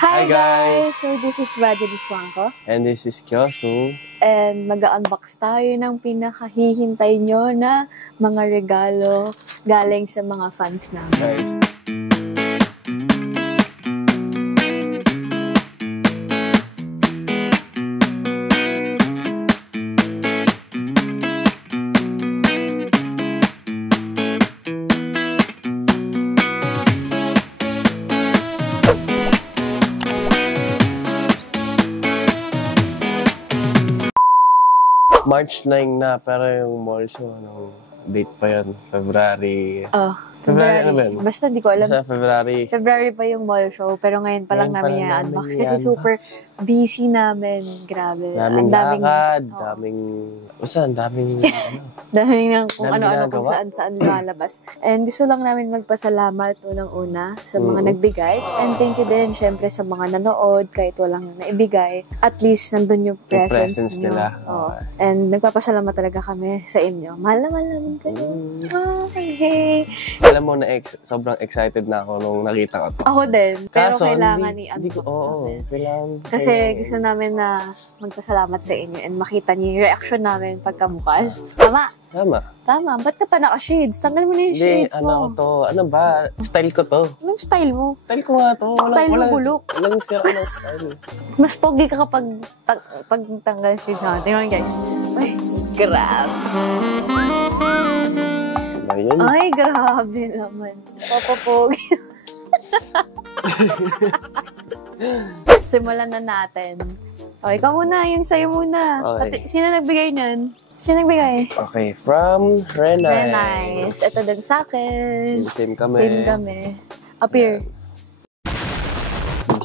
Hi guys! So this is Raja Diswangko. And this is Kyosu. And mag-unbox tayo ng pinakahihintay nyo na mga regalo galing sa mga fans namin. Guys. March 9 na, pero yung mall show, date pa yun, February. February ano ba yun? Basta di ko alam. Basta February. February pa yung mall show, pero ngayon pa lang namin i-unbox kasi super busy namin. Grabe. Daming lakad, daming daming kung ano-ano, kung saan-saan lumalabas. And gusto lang namin magpasalamat unang-una sa mga nagbigay. And thank you din, syempre, sa mga nanood, kahit walang naibigay. At least, nandun yung presence nyo. Nila. And nagpapasalamat talaga kami sa inyo. Mahal namin kayo. Hey! Alam mo na sobrang excited na ako nung nakita ko to. Ako din. Pero kaso, kailangan i-unbox namin. Kasi gusto namin na magpasalamat sa inyo and makita niyo yung reaction namin pagkabukas. Tama? Tama. Ba't ka pa naka-shades? Tanggal mo na yung shades mo. Ano ba? Style ko to. Anong style mo? Style ko nga to. Style mo bulok. Walang sira ng style. Mas pogi ka kapag tanggal shades naman. Tingnan guys. Ay, grabe. Ay, grabe naman. Papapogi. Simulan na natin. Okay, ikaw muna. Yung sa'yo muna. Okay. Sino nagbigay niyan? Sino nagbigay? Okay, from Renice. Renice. Ito din sa akin. Same kami. Same kami. Appear.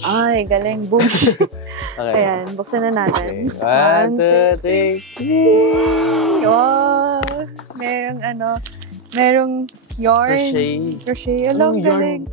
Ay, galing. Boom. Okay. Ayan, buksan na natin. Okay. 1, 2, 3. Oh, merong yarn. Crochet. Alam, galing.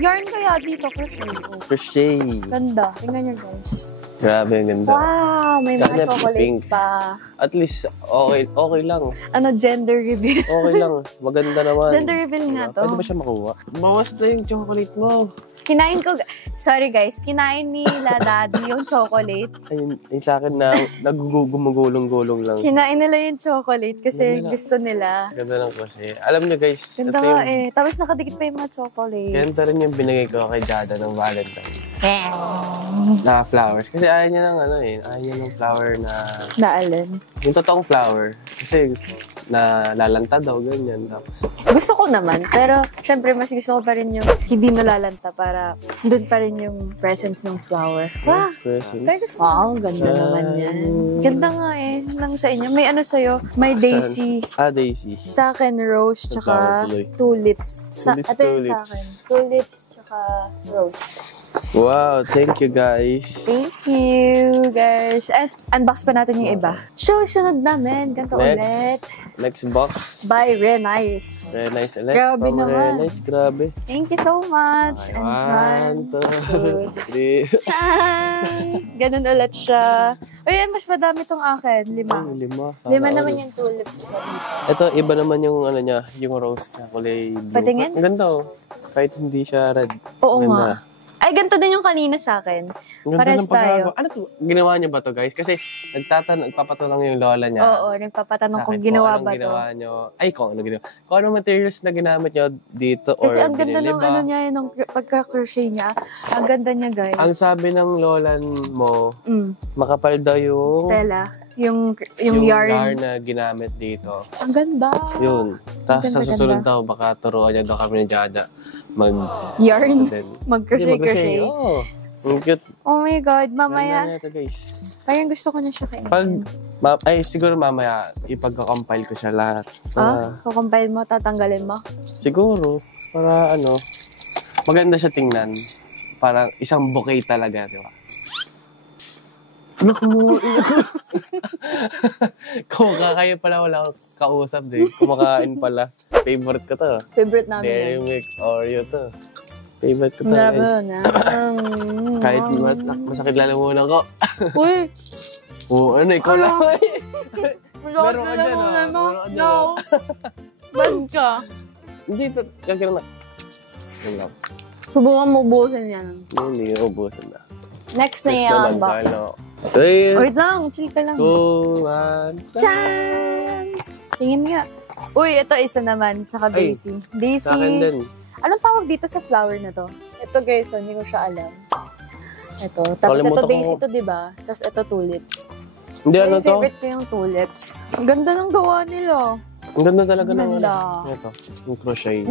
Yarn kaya dito, crochet. Crochet. Ganda. Tingnan nyo, guys. Grabe, ang ganda. Wow, may mga chocolates pa. At least, okay lang. Ano, gender reveal? Okay lang. Maganda naman. Gender reveal nga to. Pwede ba siya makuha? Bawas na yung chocolate mo. Kinain ko, sorry guys, kinain nila daddy yung chocolate. Ayun sa akin na nagugumugulong-gulong lang. Kinain nila yung chocolate kasi gusto nila. Ganda lang kasi. Alam niyo guys, ganda nga eh. Tapos nakadikit pa yung mga chocolates. Ganda rin yung binigay ko kay Dada ng Valentine's. Na flowers. Kasi ayaw niya ng ayaw niya ng flower na... Na alin? Yung totoong flower. Kasi na lalanta daw, ganyan. Tapos... Gusto ko naman, pero syempre mas gusto ko pa rin yung hindi nalalanta para doon pa rin yung presence ng flower. Wow! Wow, ganda naman yan. Ganda nga eh, lang sa inyo. May ano sa'yo? May daisy. Daisy. Sa akin, rose, tsaka tulips. Ito yung sa akin. Tulips, tsaka rose. Wow, thank you guys. Thank you guys. And unbox pa natin yung iba. So, sunod namin. Ganito ulit. Next box. By Renice. Renice ulit. Grabe naman. Renice, grabe. Thank you so much. Okay, and 1, 2, 3. Ganun ulit siya. Uy, mas madami tong akin. 5. 5 naman yung tulips ko. Ito, iba naman yung niya, yung rose na kulay blue. Patingin? Ang ganda Kahit hindi siya red. Oo nga. Ay, ganito din yung kanina sa akin. Pares tayo. Ano to? Ginawa niya ba to guys? Kasi nagpapatanong yung lola niya. Oo, nagpapatanong kung ginawa ba to. Ginawa niyo? Ay, kung ano ginawa. Kung ano materials na ginamit niyo dito kasi or ang ganda ng ano niya, nung pagka-crochet niya. Ang ganda niya, guys. Ang sabi ng lola mo, makapal daw yung... Tela. Yung yarn na ginamit dito. Ang ganda. Yun. Tapos sa susunod daw, baka turuan niya daw kami ni Jada yarn. Mag-crochet. Oo. Ang cute. Oh my God. Mamaya. Ganda na ito, guys. Parang gusto ko na siya kainin. Siguro mamaya, ipagka-compile ko siya lahat. Kukompile mo, tatanggalin mo? Siguro. Para maganda siya tingnan. Parang isang bouquet talaga, di ba? Naku! Kumakain pala, wala akong kausap din. Kumakain pala. Favorite ko to. Favorite namin Dairy Milk Oreo to. Favorite ko to, guys. Kahit masakit lalamunan ko. Uy! Oo, ikaw lang. Meron ka dyan, No! Ban ka? Hindi, kagano na. Yan lang. Subukan mo ubusin yan. Hindi, ubusin na. Next na yung box. Wait lang, chill ka lang. 2, 1, Tchan! Tingin nga. Uy, ito isa naman, saka Daisy. Daisy. Sa akin din. Anong tawag dito sa flower na to? Ito guys, hindi ko siya alam. Ito. Tapos ito Daisy to, diba? Tapos ito tulips. Hindi, ano to? Favorite ko yung tulips. Ang ganda ng gawa nila. Ang ganda talaga ng ganda. Ito, yung crochet.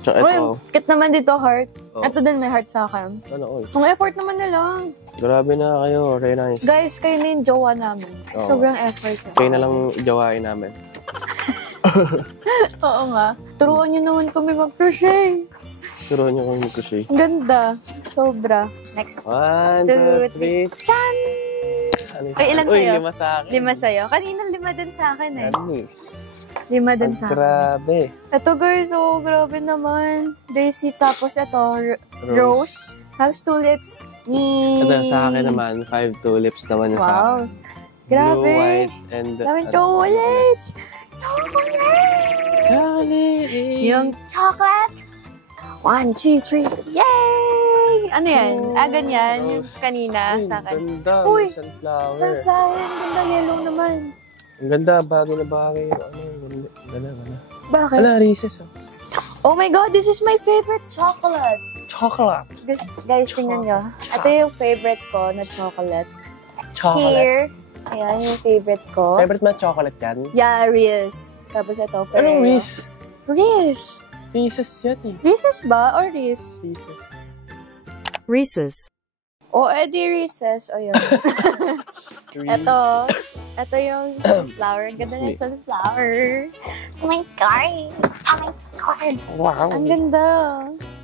Tsaka ito. Uy, kit naman dito, heart. Oh. Ito din may heart sa akin. Ano, oy. Ang effort naman nila. Grabe na kayo, very nice. Guys, kayo na yung jowa namin. Oh. Sobrang effort. Kayo na lang jawain namin. Oo nga. Turuan nyo naman kami mag-crochet. Turuan nyo kami mag-crochet. Ang ganda. Sobra. Next. 1, 2, 3. Tchan! Ay, ilan Uy, sa'yo? 5 sa akin. 5 sa'yo. Kanina 5 din sa akin eh. Nice. 5 din sa akin. Grabe. Ito guys, oh, grabe naman. Daisy, tapos ito, rose. Tapos tulips. Yay! Ito sa akin naman, 5 tulips naman yung sa akin. Wow. Grabe. Blue, white, and... Daming chocolates! Yung chocolate! 1, 2, 3. Yay! Ano yan? Ganyan. Yung kanina sa akin. Ganda. Uy! Sunflower. Sunflower. Ang ganda. Yellow naman. Ang ganda. Bagay na bagay. Ganda. Bakit? Ala, Reese's. Oh my God! This is my favorite chocolate. Chocolate. Guys, tingnan nyo. Ito yung favorite ko na chocolate. Chocolate. Here. Ayan yung favorite ko. Favorite mo chocolate yan? Yeah, Reese. Tapos ito, Ferrero. Anong Reese? Reese. Reese's yan eh. Reese's ba? Or Reese? Reese's. Reese's. O, edi Reese's. O, yun. Ito yung sunflower. Ang ganda ng sunflower. Oh my God. Oh my God. Wow. Ang ganda.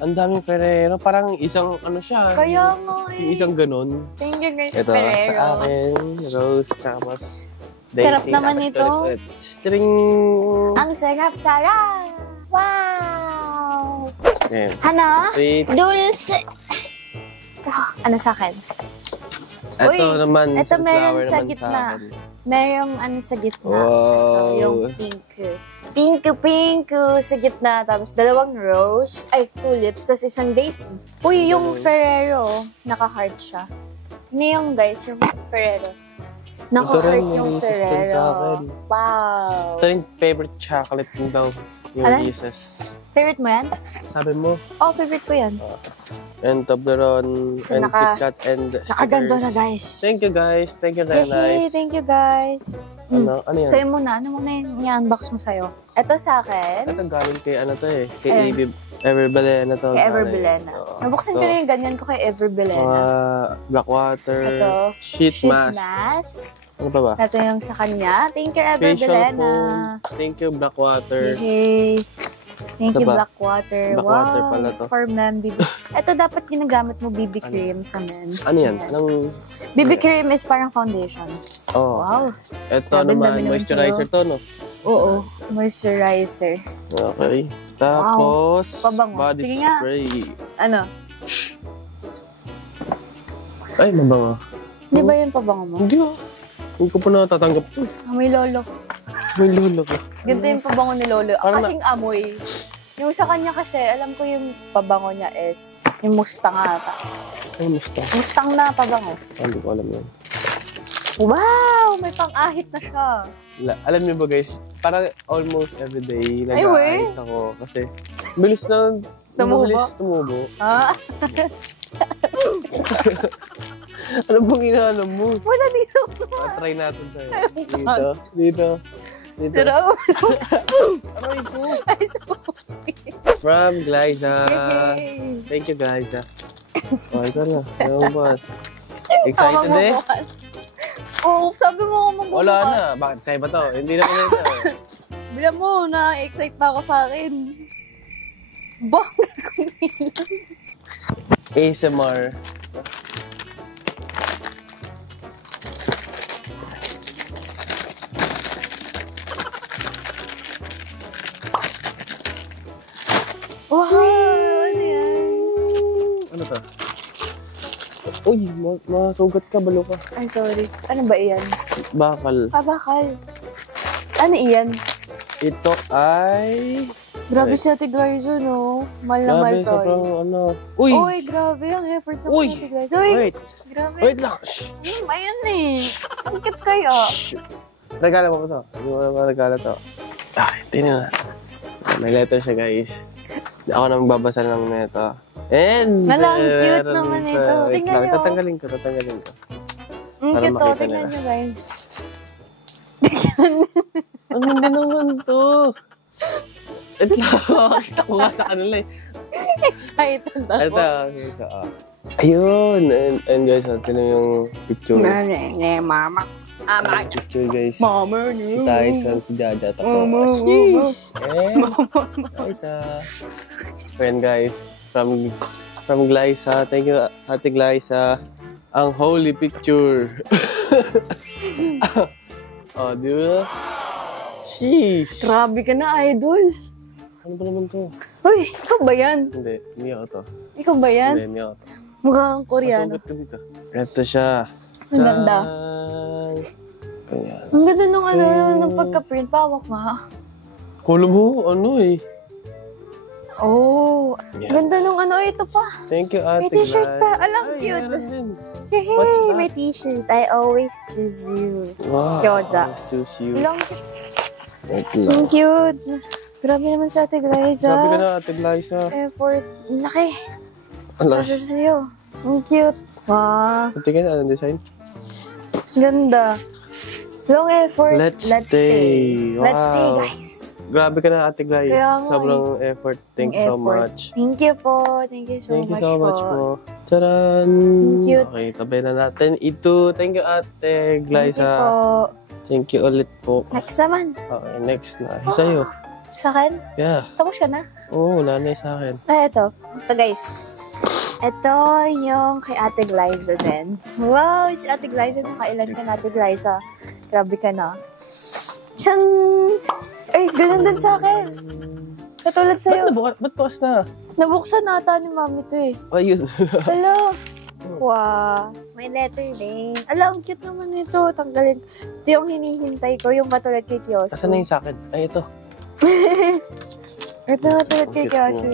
Ang daming Ferrero. Parang isang ano siya. Kaya nga eh. Yung isang ganun. Thank you guys, Ito, Ferrero. sa akin, Rose, tapos Daisy. Sarap naman ito. String. Ang sarap-sarap. Wow. Ayan. Hana? Sweet. Dulce. Ano sa akin? Ito naman, ito meron sunflower sa naman gitna. sa akin. Merong ano sa gitna. Wow. Ito yung pink. Pink sa gitna. Tapos 2 rose. Ay, tulips. Tapos isang daisy. Uy, yung Ferrero, naka-heart siya. Ano yung guys, yung Ferrero? Naka-heart yung Reese's din sa Ferrero. akin. Wow. Ito yung favorite chocolate mo daw. Yung Reese's. Favorite mo yan? Sabi mo. Oh, favorite ko yan. And Toblerone, So, and KitKat, and Nakaganda stickers. na, guys. Thank you guys. Thank you, Hey, Relice. thank you, guys. Ano yan? Sa'yo muna. Ano muna yung i-unbox mo sa'yo? Ito sa akin. Ito galing kay ano to eh. Kay Ayun. Ever Belena to. Kay Ever galing. Belena. Oo. Nabuksan ko Ito, na yung ganyan ko kay Ever Belena. mga Blackwater. Ito, Sheet mask. mask. Ano pa ba? Ito yung sa kanya. Thank you, Ever Facial Belena. foam. Thank you, Blackwater. Hey. Thank Ito you, ba? Blackwater. Blackwater Wow, pala to. for men, BB. Ito dapat ginagamit mo BB cream sa men. Ano yan? Ayan. Anong... BB cream is parang foundation. Oh. Wow. Ito Dami naman, naman moisturizer to, no? Oo, moisturizer. Okay. Tapos, Pabango. body Sige nga. spray. Ano? Ay, mabango. Di ba yung pabango mo? Hindi ah. Hindi ko pa natatanggap to. May lolo ko. May lolo ko. Ganito yung pabango ni lolo. Parang Kasing amoy. Yung sa kanya kasi, alam ko yung pabango niya is yung Mustang ata. Ay, musta. Mustang na pabango. Hindi ko alam yan. Wow! May pang-ahit na siya. Alam niyo ba guys, parang almost everyday Ay, nag-ahit ako. Kasi, bilis na Tumubo? mabilis tumubo. Ha? Ano bang inaalam mo? Wala dito. Try natin tayo. Dito. Pero, Aray ko. ay, sorry. From Glyza. Yay! Thank you, Glyza. Oh, ito na. Yung boss. Excited Tama mo, eh? bukas. Oo, sabi mo ako magbubukas. Wala na. Bakit? Sa'yo ba to? Hindi naman ito. Bila mo, na-excite na ako sa akin. Bakit kumilang? ASMR. Wow! Ano yan? Ano to? Uy, masugat ka, balo ka. Ay, sorry. Ano ba iyan? Bakal. Bakal. Ano iyan? Ito ay Grabe si Ate Glyza, no? Mahal na mahal Grabe, tayo. sobrang ano. Uy! Uy, grabe ang effort ng Uy! Ate Glyza. Uy! Wait! Grabe. Wait lang! Shh! Ayan eh. Ang cute kaya. Shh! Regalo mo ba ito? Hindi mo naman regalo ito. Tingnan na. May letter siya, guys. Ako na magbabasa lang na ito. And Malang cute naman ito. Wait Tingnan lang, niyo. tatanggalin ko. Ang Para cute to. makita Tingnan nila. niyo, guys. Ano ba naman to? Ito lang. Kita ko nga sa kanila eh. Excited ako. Ito. Ayun. And guys, tinan yung picture. Mama. Picture, guys. Mama. Si Tyson, si Jaja. Tapos, Glyza. Ayan, guys. From Glyza. Thank you, Ate Glyza. Ang holy picture. Oh, di ba? Sheesh. Grabe ka na, idol. Ano ba naman to? Uy, ikaw ba yan? Hindi ako to. Ikaw ba yan? Hindi ako to. Mukhang Koreano. Masugat ko dito. Ito siya. Ang ganda. Ganyan. Ang ganda nung nung pagka-print. Pawak nga. Kulo mo, ano eh. Oh, Yeah. ganda nung ito pa. Thank you, Ate May t-shirt Glyza. pa. Alam, Ay, cute. meron din. Hey, What's that? may t-shirt. I always choose you. Wow. Kyoja. Let's choose you. Long, Wait ang lang. cute. Grabe naman sa Ate Glyza. Sabi ka na, Ate Glyza. Effort. Laki. Ala, Para sa'yo. Ang cute. Wow. tingin na, anong design? Ganda. Long effort. Let's stay. Let's Wow. stay, guys. Grabe ka na, Ate Glyza. Kaya nga Sobrang effort. Thank you so Effort. much. Thank you po. Thank you so Thank you much so much po. po. Taran! Cute. Okay, tabay na natin ito. Thank you, Ate Thank you Glyza. po. Thank you ulit po. Next naman. Okay, next na. Sa'yo. Sa akin? Yeah. Tapos ka na? Oo, nanay sa akin. Ito. Ito, guys. Ito yung kay Ate Glyza din. Wow, si Ate Glyza. Nakailan ka na, Ate Glyza. Grabe ka na. Siyang... Ay, ganun din sa akin. Katulad sa'yo. Ba't bukas na? Nabuksan nata ni Mami to eh. Ayun. Hello. Wow. May letter din. Ala, ang cute naman ito. Tanggalin. Ito yung hinihintay ko. Yung katulad kay Kyosu. Asan na yung sa akin? Ay, ito. Ito katulad kay Ang cute Kyosu.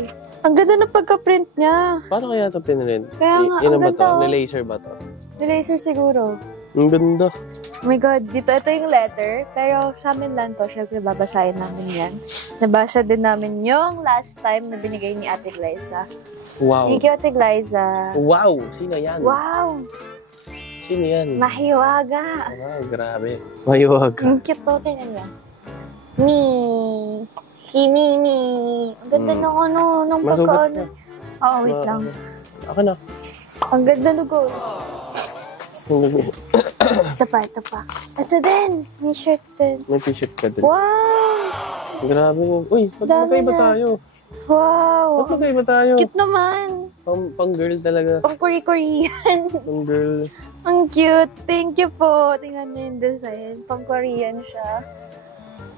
Ang ganda ng pagka-print niya. Paano kaya ito pinrint? Kaya nga, Yun ang ba to? ganda. Ni-laser ba to? Laser siguro. Ang ganda. Oh my God, ito yung letter. Pero sa amin lang to, syempre babasahin namin yan. Nabasa din namin yung last time na binigay ni Ate Glyza. Wow. Thank you, Ate Glyza. Wow! Sino yan? Wow! Sino yan? Mahiwaga. Wow, grabe. Mayuwag. Ang cute to, tingnan niya. Mi. Si Mimi. Ang ganda ng ng Masugat pagkaano. na. Oo, wait lang. Ako na. Ang ganda ng go. Ito pa. Ito din. May shirt din. May t-shirt ka din. Wow! Grabe yun. Uy, ba't Dami magkaiba na. tayo? Wow! Ba't magkaiba tayo? Cute naman. Pang girl talaga. Pang Korean. Pang girl. Ang cute. Thank you po. Tingnan niyo yung design. Pang Korean siya.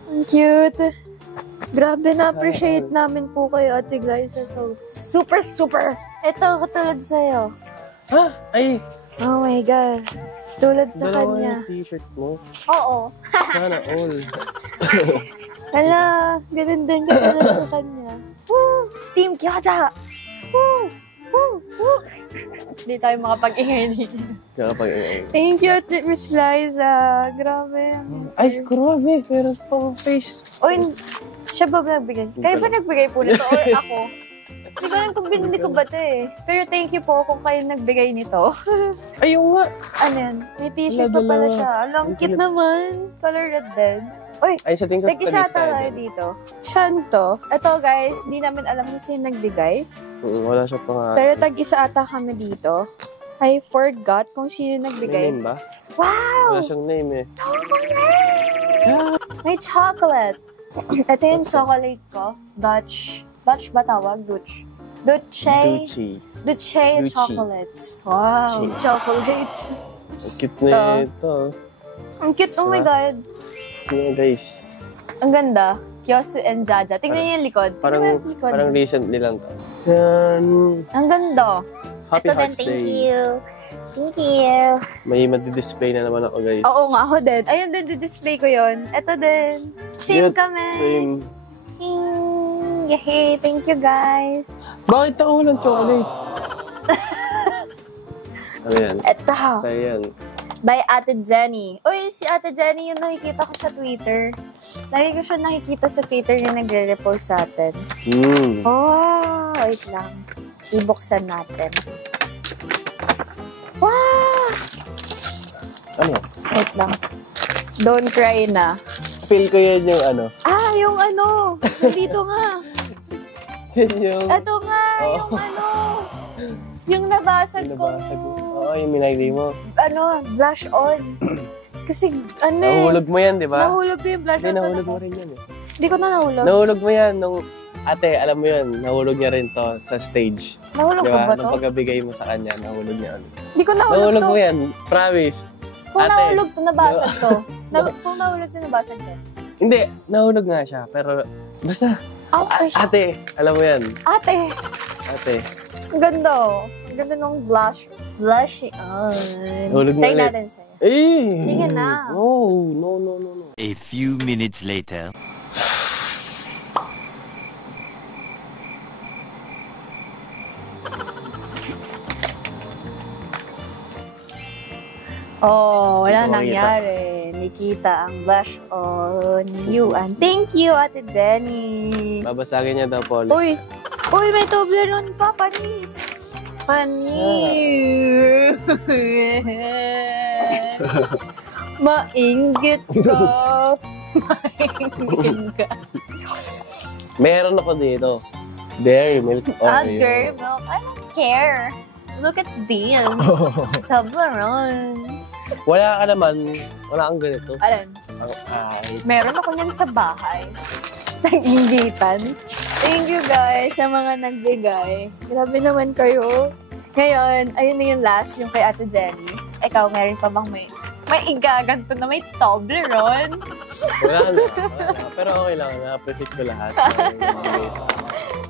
Ang cute. Grabe na-appreciate namin po kayo, Ate Glyza. So, super. Ito, katulad sa'yo. Ha? Ay! Oh my God. Tulad sa Dalawa kanya. yung t-shirt mo. Oo. Sana all. Hala, ganun din katulad sa kanya. Woo! Team Kyoja! Woo! Hindi tayo makapag-ingay dito. Tsaka pag Thank you, Miss Glyza. Grabe. ay, grabe. Pero pang face. O, siya ba nagbigay? Kayo ba nagbigay po nito or ako? Hindi ko alam kung binili ko ba ito eh. Pero thank you po kung kayo nagbigay nito. Ayun nga. Ano yan? May t-shirt pa pala siya. Alam, cute naman. Color red din. Uy, Ay, sa tingin sa tag-isa tayo dito. Shanto. Ito guys, di namin alam kung sino nagbigay. Wala siya pa nga. Pero tag-isa ata kami dito. I forgot kung sino May nagbigay. name ba? Wow! Wala siyang name eh. May chocolate. Ito yung chocolate ko. Dutch ba tawag? Duce Gucci. Gucci. chocolates. Wow, Gucci. chocolates. Ang cute na ito. Ang cute, oh my God. Mga guys. Ang ganda. Kyosu and Jaja. Tingnan niyo yung likod. Parang, Tingnan mo yung likod. parang recently lang to. Yan. Ang ganda. Happy Ito din, Hearts thank Day. you. Thank you. May madi-display na naman ako, guys. Oo nga, ako din. Ayun din, di-display ko yon. Ito din. Same Cute. kami. Same. Ching. Yay! Thank you, guys. Bakit ako walang chocolate? Ano yan? Eto. Sa'yo yan. By Ate Jenny. Uy, si Ate Jenny yung nakikita ko sa Twitter. Lagi ko siya nakikita sa Twitter yung nagre-repost sa atin. Oh, wait lang. Ibuksan natin. Wow! Ano? Wait lang. Don't cry na. Feel ko yan yung ano. Ah, yung ano. Dito nga. Yan yung... Ito nga, yung ano. Yung nabasag kong... Oo, yung minagay mo. Ano, blush on. Kasi, ano eh. Nahulog mo yan, di ba? Nahulog ko yung blush on. Hindi, nahulog mo rin yan eh. Hindi ko na nahulog. Nahulog mo yan nung... Ate, alam mo yun, nahulog niya rin to sa stage. Nahulog ko ba to? Nung pagkabigay mo sa kanya, nahulog niya ulit. Hindi ko nahulog Nahulog to. mo yan, promise. Kung Ate, nahulog to, nabasag to. Kung nahulog to, nabasag to. Hindi, nahulog nga siya, pero basta. Okay. Ate, alam mo yan. Ate. Ate. Ang ganda. Ang ganda nung blush. Blushing on. Nahulog mo Try ulit. natin sa'yo. Eh! Sige na. No. A few minutes later. Oh, wala Hindi ko nangyari. Nikita ang blush on you. And thank you, Ate Jenny. Babasagin niya daw, Paul. Uy, may Toblerone pa, panis. Panis. Mainggit ka. Mainggit ka. Meron ako dito. Dairy milk. Dairy milk. I don't care. Look at this. Toblerone. Wala ka naman. Wala kang ganito. Alam, Ay. meron ako niyan sa bahay. Nag-inggitan. Thank you guys sa mga nagbigay. Grabe naman kayo. Ngayon, ayun na yung last, yung kay Ate Jenny. Ikaw, meron pa bang may igaganto na may Toblerone? Wala na. Pero okay lang. Na-appreciate ko lahat.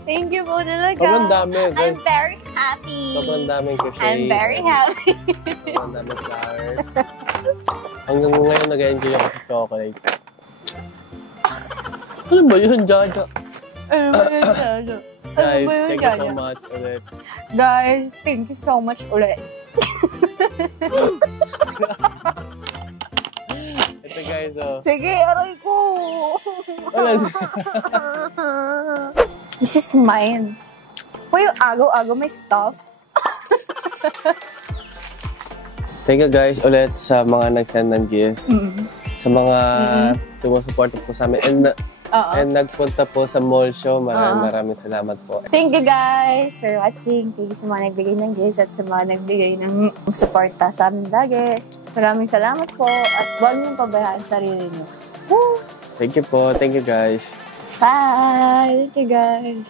Thank you po talaga. Sobrang dami. I'm very happy. Sobrang daming crochet. I'm very happy. Sobrang daming flowers. Hanggang ngayon nag-enjoy ako sa chocolate. Ano ba yun, Jaja? Ano ba yun, Jaja? Guys, thank you so much ulit. Guys, thank you so much ulit. Ito guys, oh. Sige, aray ko. Wala. This is mine. Uy, yung agaw-agaw may stuff. Thank you guys ulit sa mga nag-send ng gifts. Sa mga sumusuporta po sa amin. And nagpunta po sa mall show. Maraming salamat po. Thank you guys for watching. Thank you sa mga nagbigay ng gifts at sa mga nagbigay ng suporta sa amin lagi. Maraming salamat po at huwag niyong pabayaan sarili niyo. Woo! Thank you po. Thank you guys. Bye! Thank you guys.